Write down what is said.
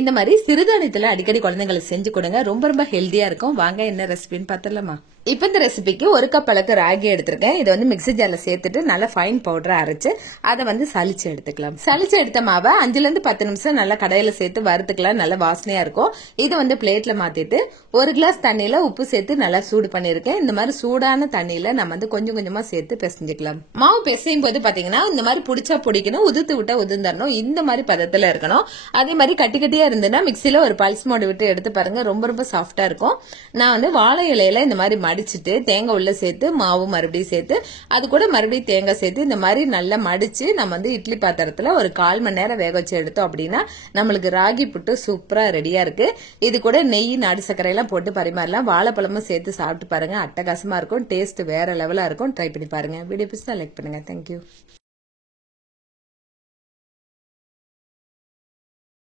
இந்த மாதிரி சிறுதானியத்துல அடிக்கடி குழந்தைங்களுக்கு செஞ்சு கொடுங்க. ரொம்ப ரொம்ப ஹெல்தியா இருக்கும். வாங்க என்ன ரெசிபின்னு பாத்துடலாமா? இப்ப இந்த ரெசிபிக்கு 1 கப் அளவுக்கு ராகி எடுத்திருக்கேன். இதை வந்து மிக்ஸி ஜார்ல சேர்த்துட்டு நல்லா ஃபைன் பவுடரா அரைச்சு அதை வந்து சலிச்சு எடுத்துக்கலாம். சலிச்சு எடுத்த மாவை 5 to 10 நிமிஷம் நல்லா கடையில சேர்த்து வறுத்துக்கலாம். நல்லா வாசனையா இருக்கும். இதை வந்து பிளேட்ல மாத்திட்டு 1 கிளாஸ் தண்ணியில உப்பு சேர்த்து நல்லா சூடு பண்ணிருக்கேன். இந்த மாதிரி சூடான தண்ணியில நம்ம வந்து கொஞ்சம் கொஞ்சமா சேர்த்து பிசைஞ்சுக்கலாம். மாவு பிசையும் போது பாத்தீங்கன்னா இந்த மாதிரி புடிச்சா பிடிக்கணும், உதுத்து விட்டா உதிர்ந்தரணும். இந்த மாதிரி பதத்துல இருக்கணும். அதே மாதிரி கட்டி கட்டியா இருந்ததுன்னா மிக்சியில ஒரு பல்ஸ் மோடு விட்டு எடுத்து பாருங்க. ரொம்ப ரொம்ப சாஃப்டா இருக்கும். நான் வந்து வாழை இலையில இந்த மாதிரி மடிச்சிட்டு தேங்காய் உள்ள சேர்த்து மாவு மறுபடியும் சேர்த்து அது கூட மறுபடியும் தேங்காய் சேர்த்து இந்த மாதிரி நல்லா மடிச்சு நம்ம வந்து இட்லி பாத்திரத்துல ஒரு 1/4 மணி நேரம் வேக வச்சு எடுத்தோம் அப்படின்னா நம்மளுக்கு ராகி புட்டு சூப்பரா ரெடியா இருக்கு. இது கூட நெய், நாடு சர்க்கரை எல்லாம் போட்டு பரிமாறலாம். வாழைப்பழமும் சேர்த்து சாப்பிட்டு பாருங்க. அட்டகாசமா இருக்கும். டேஸ்ட் வேற லெவலா இருக்கும். ட்ரை பண்ணி பாருங்க. வீடியோ பிடிச்சா லைக் பண்ணுங்க. தேங்க்யூ.